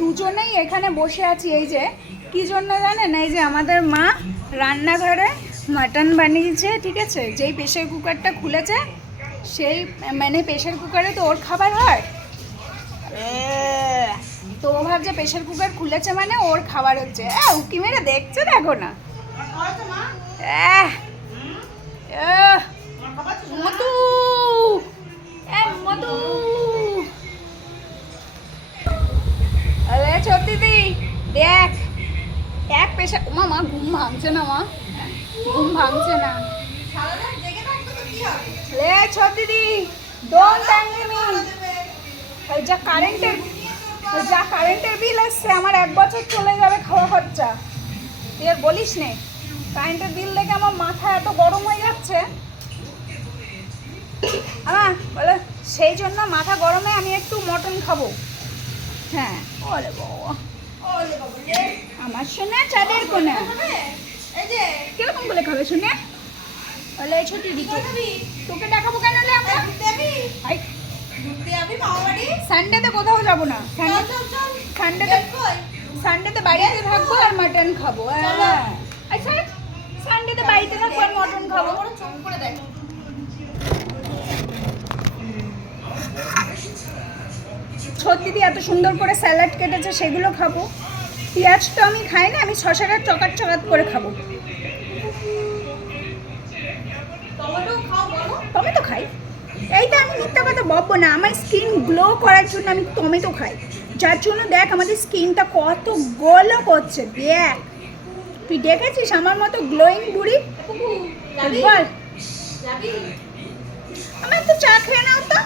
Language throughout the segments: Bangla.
দুজনেই এখানে বসে আছি। এই যে কি জন্য জানেন, এই যে আমাদের মা রান্নাঘরে মাটন বানিয়েছে, ঠিক আছে। যেই প্রেশার কুকারটা খুলেছে সেই মানে প্রেশার কুকারে তো ওর খাবার হয়, তো ও ভাবছে প্রেশার কুকার খুলেছে মানে ওর খাবার হচ্ছে। উকি মেরে দেখছে, দেখো না। মধু মধু দিদি দেখ এক পেশা। মা ঘুম ভাঙছে না, মা ঘুম ভাঙছে না। দিদি যা কারেন্টের বিল এসছে আমার 1 বছর চলে যাবে খাওয়া খরচা। তুই আর বলিস নে, কারেন্টের বিল দেখে আমার মাথা এত গরম হয়ে যাচ্ছে। বলে সেই জন্য মাথা গরমে আমি একটু মটন খাবো। হ্যাঁ, ওরে বাবা আমার শোনা চাঁদের কোনা কিরকম বলে খাবে শুনে। বলে ছোটি দিকে তোকে দেখাবো কেন? সানডেতে কোথাও যাবো না, সানডেতে বাড়িতে থাকবো আর মাটন খাবো। আচ্ছা সানডেতে বাড়িতে থাকবো আর মটন খাবো। দিদি এত সুন্দর করে স্যালাড কেটেছে, সেগুলো খাবো। পেঁয়াজ তো আমি খাই না, আমি শসাটা চকাট চকাট করে খাবো। টমেটো খাই, এইটা আমি মিথ্যা কথা বলবো না। আমার স্কিন গ্লো করার জন্য আমি টমেটো খাই, যার জন্য দেখ আমাদের স্কিনটা কত গ্লো করছে। দেখ তুই দেখেছিস আমার মতো গ্লোয়িং বুড়ি? বল আমার তো চা খেয়ে নাও তো।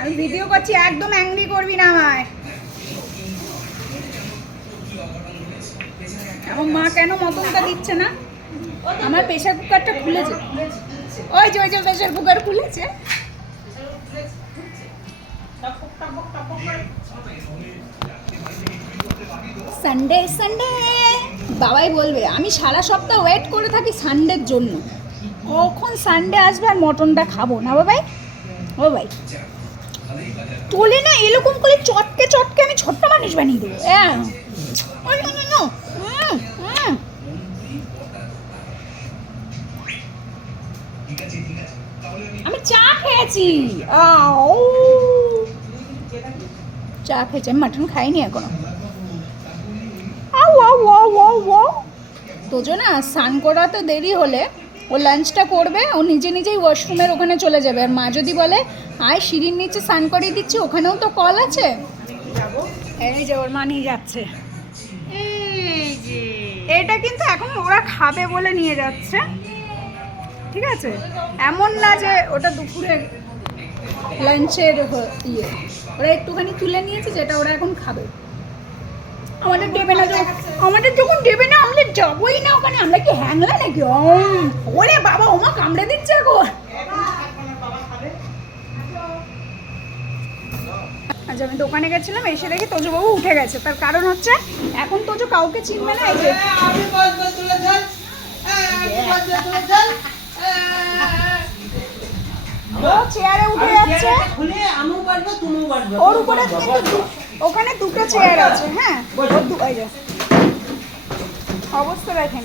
আমি ভিডিও করছি, একদম অ্যাংরি করবি না আমায়। আমার মা কেন মটনটা দিচ্ছে না? আমার প্রেশার কুকারটা খুলেছে, ওই যে প্রেশার কুকার খুলেছে। সানডে বাবাই বলবে আমি সারা সপ্তাহ ওয়েট করে থাকি সানডের জন্য, কখন সানডে আসবে আর মটনটা খাবো না। বাবাই ও ভাই তোলে না এরকম করে চটকে চটকে আমি ছোট্ট মানুষ বানিয়ে দেবো। আমি চা খেয়েছি, আমি মাটন খাইনি এখনো। তোজো না স্নান করা তো দেরি হলে ও লাঞ্চটা করবে, ও নিজেই ওয়াশরুমের ওখানে চলে যাবে। আর মা যদি বলে আয় সিঁড়ির নিচে স্নান করিয়ে দিচ্ছি, ওখানেও তো কল আছে, এই যে ওর মা নিয়ে যাচ্ছে। এটা কিন্তু এখন ওরা খাবে বলে নিয়ে যাচ্ছে, ঠিক আছে। এমন না যে ওটা দুপুরের লাঞ্চের ইয়ে, ওরা একটুখানি তুলে নিয়েছে যেটা ওরা এখন খাবে। আমাদের দেবে না, আমাদের যখন দেবে না আমরা যাবোই না ওখানে। আমরা কি হ্যাংলা নাকি? ওরে বাবা ওমা কামড়ে দিচ্ছে এখন। আচ্ছা আমি দোকানে গেছিলাম, এসে দেখি তোজো বাবু উঠে গেছে। তার কারণ হচ্ছে এখন তোজো কাউকে চিনবে না। এই যে ও চেয়ারে উঠে যাচ্ছে, ওর উপরে ওখানে 2টো চেয়ার আছে। হ্যাঁ অবস্থা দেখেন।